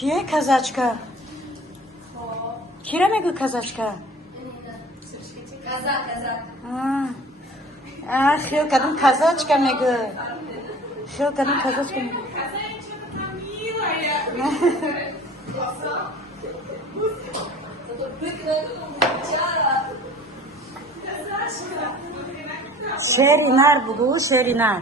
کیه کازاچکا؟ کی را میگو کازاچکا؟ خیال کدوم کازاچکا میگو. خیال کدوم کازاچکا میگو. شعری نر بگو شعری نر.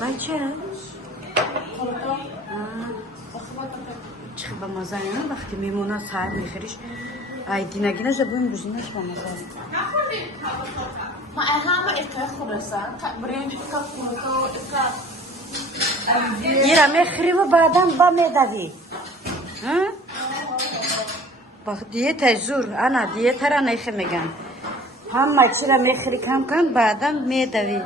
بچه چه با مزه نه وقتی میمونه ساعت میخریش ای دینگینش بویم بزنش با مزه ما همه اکه خورسان برنج اکه ایرا میخری و بعدم با میدوی با دیت زور انا دیت را نیخه میگن هم چی را میخری کم کن بعدم میدوی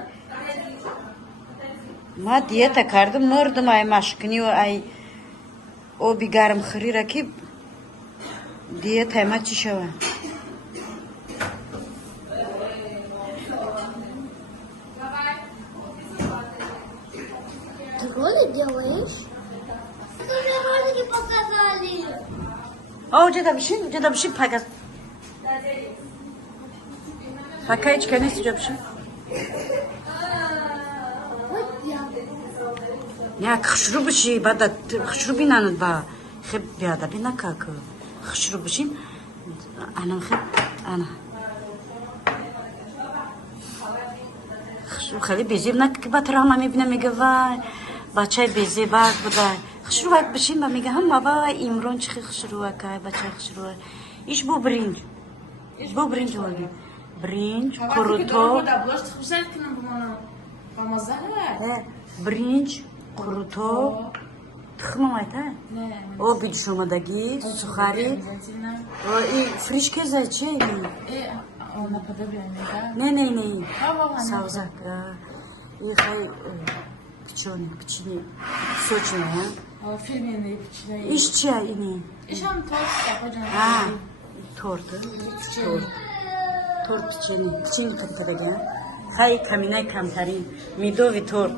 ما دیت کردم مردم ای مشکنی و ای او بیگرم خری را که دیت ما چی شوه Ты голый делаешь? Это мне ролики показали. او جدا بشین پگز فکر هیچ کنیست جدا بشین Вот я. نه خشرو بشی بعد خشرو بینند با خیلی بیاده بینا که خشرو بشین انا خیلی انا خشرو خیلی بیزی نه که با ترامه میبینه میگه وای بچه بیزی باز بوده خشرو وقت بشین با میگه هم بابا ایمرون چه خشروه که بچه خشروه ایش بو برنج ولی برنج کروتو برنج کروتو تخم مایته او بیج شمادگی سخاری و این فریش که زایچه این نه سوزک این خیلی پچینی سوچنه ایش چیه اینی؟ ایش هم تورت پچینی کنترگه خیلی کمینه کمترین میدوی تورت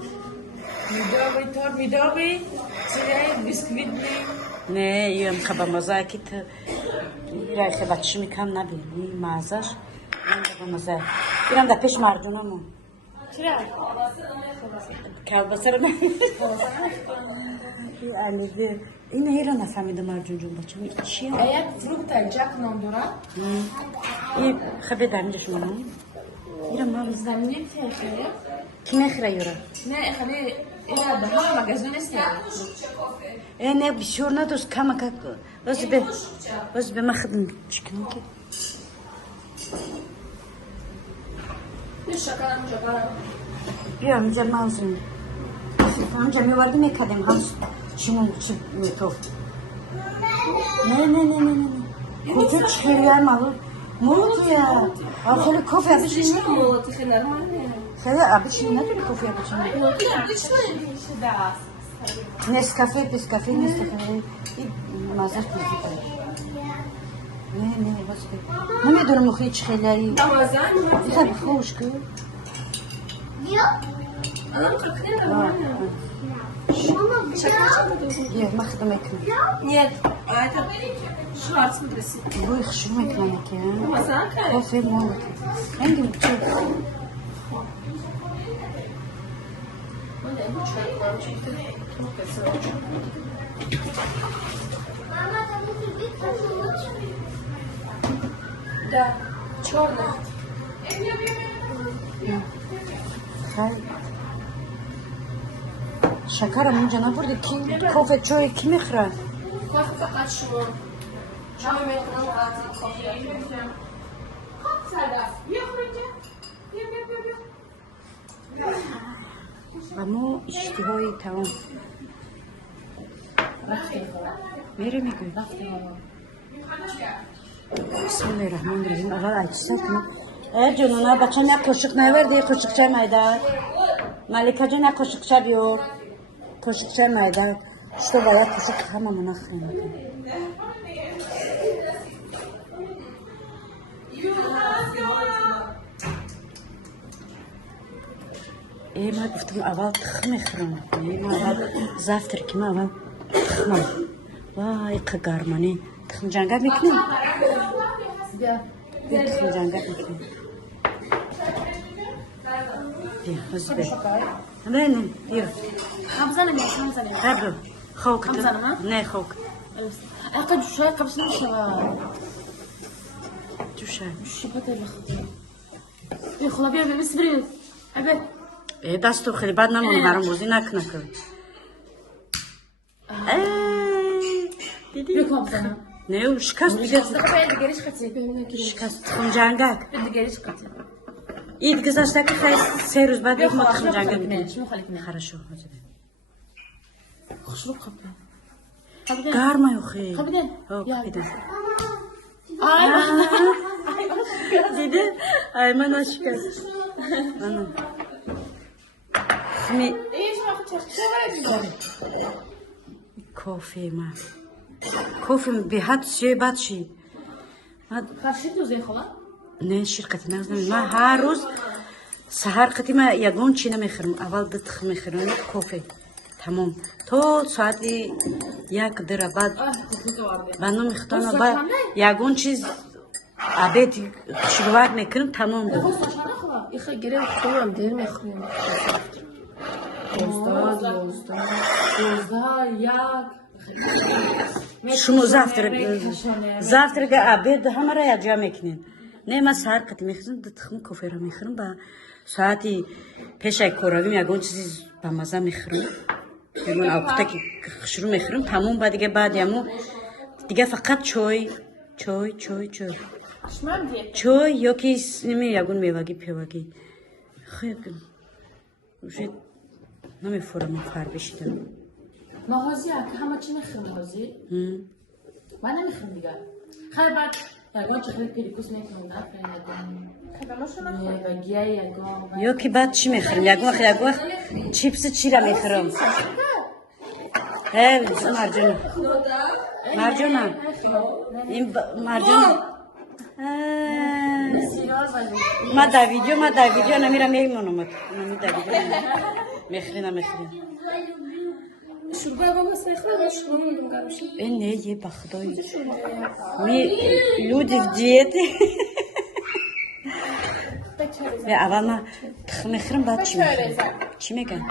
میدوی چیه بیسکویت نه این خبا مزه که تو ایرای خبا چشمی کم نبینی مازش این خبا مزه ایرم در پیش مردونمون چرا؟ کلباسه رو نبینی این ایران نفهمیده مرجون جون بچه این چیه؟ اید فروکت جک نام دارد؟ این خبه درمیدش مانم ایران ما زمینی تیخه؟ کی نخیره یورا؟ نه خیلی ایران به همه مگزون است نه بسیار نداشت کم که باز به من خدم چکنم که بیا اینجا منزون اینجا میوردی میکردیم هست چیمون چی میتوف نه کجا چخیریه مالو موتویه خیلی کافی بچینی خیلی بچینی نداری کافی بچینی نسکافه پیسکافه نسکافه این مازش پیزی کنه نه باز که نمیدونم مخی چه خیلی این خیلی خوش که Я? Мама, یه ما خدمه کنم Нет, это Шварц медресе. بوی خشم میکنه که Масанка? کافه مالک اینگه چه мама, там будет поцелуй. Да, черный. خیلی شکرم اونجا نبرده کی کافه چای کی میخوره Кофе فقط شما. چای میخورم قطعا کافی. اما اشتهای تمام میره میگوی بسم الله الرحمن الرحیم اول اجسا کنم جنونا بچه نه قاشق نوردی قاشقچه میدار ملکه جان نه قاشقچه بیار قاشقچه میدار شو باید قاشق همه منخیم ما گفتم اول تخم میخورم ما اول زفتر که ما اول تخمم وای که گرمانی تخم جنگل میکنیم تخم جنگل میکنیم بیا حضور نه نه بیا همزنم یا همزنم قبل خوک همزنم نه خوک اقل شوي قبل نشوا جوشه شو بده بخاطر يا خلا بيا بس بريد ابد دستو خیلی بد نمونه برام بازی نکنه که دیدی؟ بيكم زنا نه شکست دیگه بيد گریش خطی ببینم شکست تخم جنگل بيد گریش خطی اید گذاشته که خیلی 3 روز بعد ما تخم جنگل میکنیم شنو خليك من خرشو حاجه خشرو قبل گرمه یو خیلی قبل یا آی دیدی؟ ای من شکست من خمی ايش ما خدت کافی ما کافی به حد چه بد شی خشيتو زي خلا نه شرکتی نگذارم من هر روز سحر قتی ما یگون چی نمیخورم اول دو تخم میخورم کافی تمام تا ساعتی یک در بعد من نمیخوام بعد یگون چیز عبید شروع میکنم تمام بود يخي گره خودم دیر میخورم شما زفتر که عبید همه را یکجا میکنین نه من سحر قتی میخورم دو تخم کافی را میخورم با ساعتی پیش کوراویم یگون چیزی با مزه میخورم یگون اوقتا که شروع میخورم تمام بعد دیگه بعد یمو دیگه فقط چای چای یا که یگون میوگی پیوگی خیلی نمیفورم فر بشیدم مغازی که همه چی میخورم مغازی من نمیخورم دیگه خیلی بعد یگان چخیل پیریکوس میکنم نه یگان یا که بعد چی میخورم یک وقت چیپس چی را میخورم مرجانه این مرجانه ما در ویدیو نمیرم میمونم نمی در ویدیو میخورم شوربه با بس میخورم شوربه میدونم گرمشی این نه یه بخدایی می لودی دیت اول ما تخم میخورم بعد چی میگن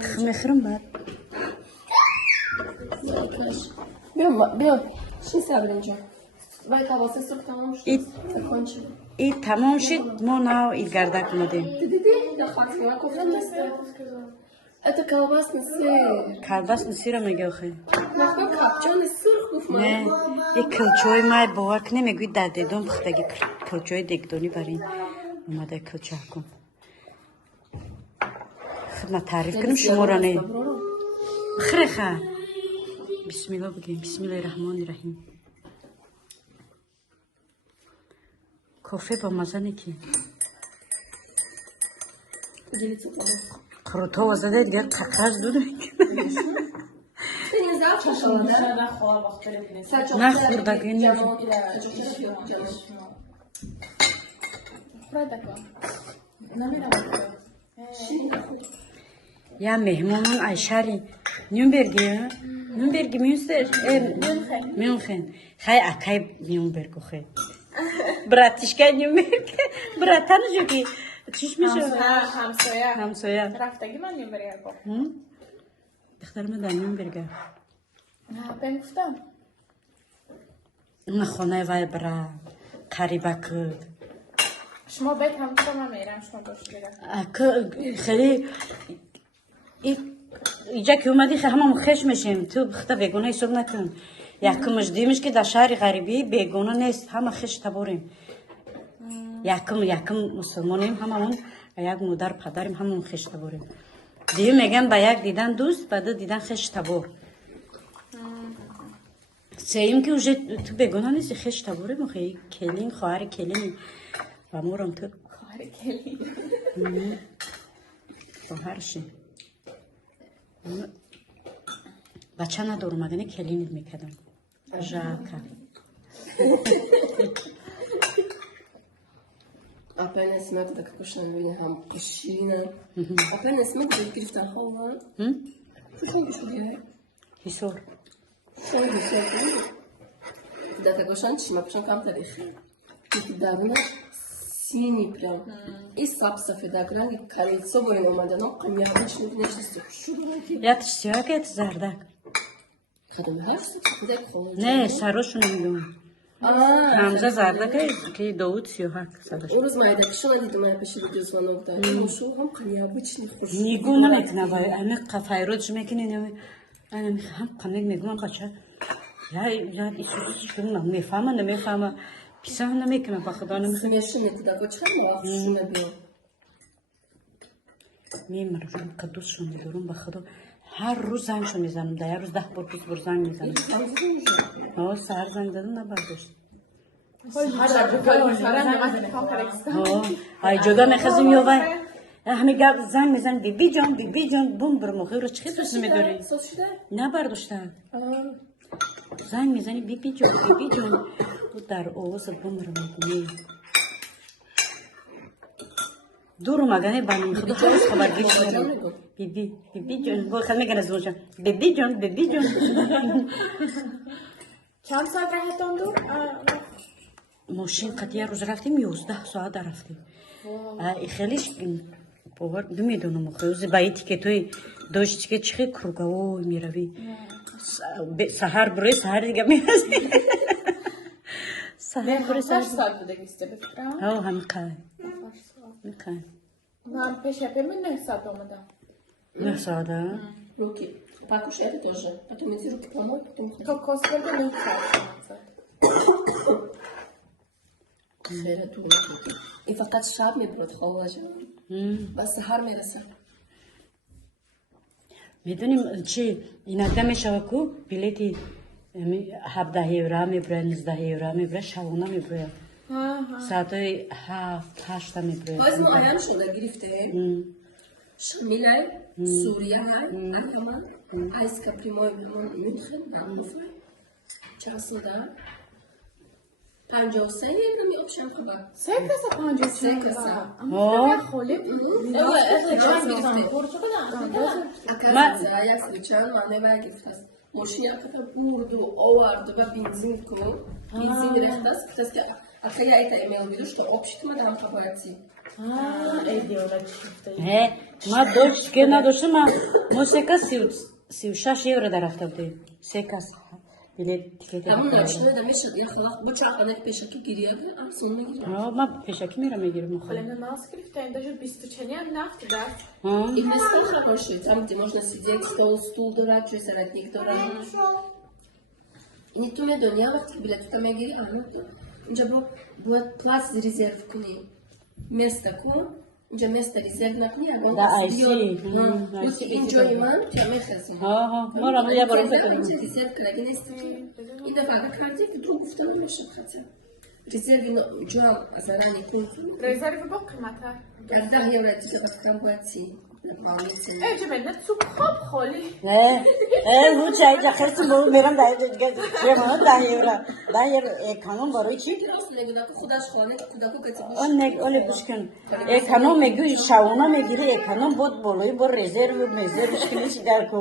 تخم میخورم بعد بیا چی سر اینجا وای کباسه سرخ تمام شد این تمام شد ما نه این گردک مدیم دیدی یا خاطر من گفتم دسته ات کلباس نسیر کلباس نسیر میگه خیلی نخواه کپچان سرخ گفت من نه یک کلچوی ما باور کنه میگوید در دیدون بختگی کلچوی دیگدونی برین اومده کلچه کن خدمت تعریف کنم شما را نه بخیره خواه بسم الله بگیم بسم الله الرحمن الرحیم کافه با مزه نکی قروتا وزده دیگر قرقش دود میکنه نه خوردگی نیست یا مهمانون ایشاری نیونبرگی میونستر میونخن خیلی اکای نیونبرگو خیلی براتیشکای نیونبرگ براتانو جوگی چیش میشه؟ همسایه رفتگی من نیونبرگ با دختر من در نیونبرگه نه بهم گفتم اون خانه وای برا قریبه کرد شما بیت همسا من میرم شما باشید خیلی اینجا که اومدی خیلی همه خش میشیم تو بخطا بیگونه حساب نکن یکمش دیمش که در شهر غریبی بیگونه نیست همه خش تبوریم یکم مسلمانیم هممون یک مادر پدریم همون خش تبوریم دیگه میگن با یک دیدن دوست بعد دیدن خش تبور سیم که уже تو بگونه نیستی خش تبوره مخی کلین خواهر کلین و مورم تو خواهر کلی خواهرشی بچه ندارم مگه کلینت میکردم ژاکا Apenas me da kakushan bine ham kishina. Apenas me da griftan hava. Çok güzel. هیسور Çok güzel. Da kakushan çima pşan kam tarihi. Davna sini prям. И сапсафе да гранги колесо воин омадано qimyatishni nechta یادش سیاکت زردک Kadın her şey kolay. نه سروشون میگم همزه زردک که دوود سیاهک سرش Урус майда кишона дидим я пеши видеозвонок да. Мушу хам необычный хуш. میگم من اتنا باید امی قفایرودش میکنی نمی امی هم قمیق میگم بچه یا ایسوسی شدم میفهمه نمیفهمه پیسه هم نمیکنه با خدا نمیخوام Смешанный куда кочан вахшуна бил. میمرم کدوسشون میدارم با خدا هر روز زنگشو میزنم در روز 10 بار 20 بار زنگ میزنم آه سهر زنگ دادم نبرداشت آه های جدا میخزیم یا وای همه گفت زنگ میزن بی جان بوم بر مخیر رو چه دوست میداری Sos şida? نبرداشتن زنگ میزنی بی جان تو در آواز بوم رو میکنی دور مگه بانم خدا هر روز خبر گیرش میاد بی جان گو خد میگن از اونجا بی جان چند ساعت راهتون دور؟ ماشین قطعه روز رفتیم 11 ساعت رفتیم خیلیش باور نمیدونم خیلی بایدی که توی داشتی که چه کروگاو میروی سحر برای سحر دیگه میرسی سحر برای هفتش سحر سال بوده گیسته بفکرم همین قای من پیش من 9 ساعت آمدم نه ساعته Руки. Пакуш это тоже. Потом эти руки помой, потом ходить. تا کسکل 9 ساعت خیره تو نکنی. این فقط شب میبرد خواه جان. و سهر میرسه. میدونیم چی این آدم شوکو بلیتی 17 یورو میبره 19 یورو میبره شبونه میبره ساعتای 7-8 میبره باز ما آیان شده گرفته. شمیلای سوریه های اکمان ایس کپریمای من مونخن نامفای چرسوده 53 نمی آپشن خوبه. 3 کسا 50 سه کسا. اما خولی بود Оказывается, я случайно она грифтас. Машина как бурду, оварду, ба бензин кун. Бензин рехтас, кстати, а я это имел в виду, что общество там какое-то. ما دوست که نداشتم ما موسیقی 36 یورو در رفته بودیم 3 کس بلیت تیکت Ama yaşlı da meşhur ya halk bıçak anek peşaki giriyordu. Ama sonuna giriyor. ما پیشکی میرم میگیرم خولی نماز گرفتن داشت 24 نفت دست И место хорошее, там где можно сидеть, стул дурачу, соратник дурачу. И не то мне доня вахтик билет, там я говорю, а ну то. Уже будет плац резерв куни. Место кун, уже место резерв на куни, а он Да, I see. Люди enjoyment, я мехазим. مرا я برام Резерв, فکر уже резерв крагинести. И давай, как кардик, вдруг второй мешок хотя. Резерв, джоам, заранее кун. رزرو با قیمته 11 евро دیگه بخرم باید چی؟ مامیتی. ای جبنه تو خوب خولی نه او چای جخرسون برو میرم چه ما 10 یورو کانون برای چی Biraz ne خودش خانه کودکو کتیبش. اون نگ اولی بشکن کانون میگوی شاونا میگیری کانون بود بالایی بر رزرو کنیش در کو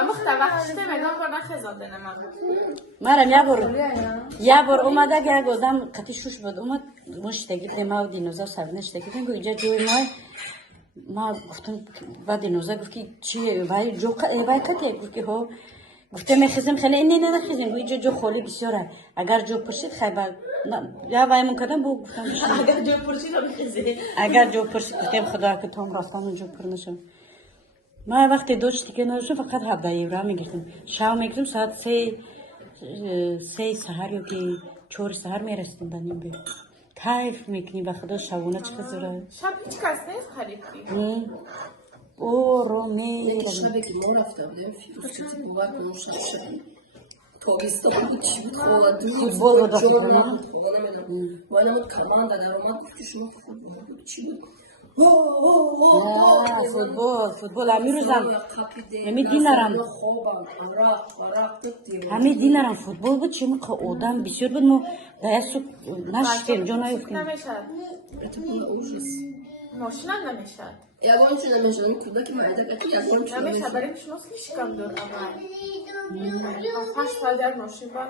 اما خدا وقتی میدان کردن خزانده نماز مرم یه بار اومده که گفتم قطعی شوش بود اومد مشتگی دیما و دینوزا سرنشته که اینجا جوی ما گفتم با دینوزا گفت که چیه وای جو وای کتی گفت که ها گفتم میخزم خیلی نه نخزم گوی جو خالی بسیاره اگر جو پرسید خیلی یا وای من کدام بو گفتم اگر جو پرسید گفتم خدا که توم راستان اونجا پر نشم ما وقتی دوستی که نداشتم فقط 17 یورو میگرفتم شام میگرفتم ساعت 3 سحر یا که 4 سحر میرسیدم بنیم به کیف میکنی و خدا شبونه چه خزره شب هیچ کس نیست خریدی او رو Neki şöyle ki mor hafta bile. Fiyatı bu var bunu şapşırın. تابستان بود چی بود خواهد فوتبال بود جام فکر کنم. نبود خواهد نمیدونم و نمود کمانده در اومد گفت که شما فوتبال بود چی بود فوتبال همیروزم همه دینارم همه دینارم فوتبال بود چه موقع آدم بسیار بود ما دست نشتیم جا نیفتیم نمیشد Это было ужас. ماشین هم نمیشد یگان چون نمیشد کودک معده که یگان چون نمیشد نمیشد برای شما شکم دور اول 5 سال در ماشین با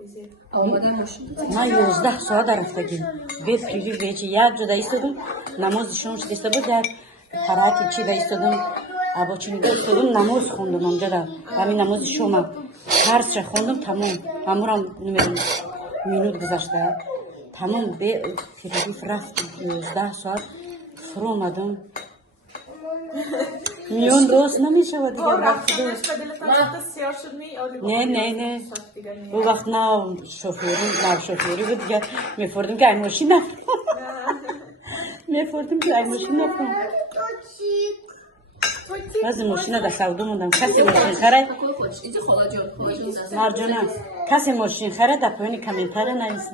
بزید آماده ماشین ما 11 ساعت رفتگیم به پریوی ویچی یک جا ایستادم نماز شام شد ایستادم در قرائت چی ایستادم ابا چی ایستادم نماز خوندم اونجا در همین نماز شام درس خوندم تمام همورم نمیدونم مینوت گذشته تمام به پریوی رفت 11 ساعت فرو آمدم میون درست نمیشه دیگه وقتی سیاه شد نه او وقت نه شوفیری بود دیگه میفردم که این ماشین نفرم میفردم که این ماشین نفرم بعضی ماشین در سودو موندم کسی ماشین خره اینجا خالا جان مرجانه کسی ماشین خره در پایین کامنتر نویسه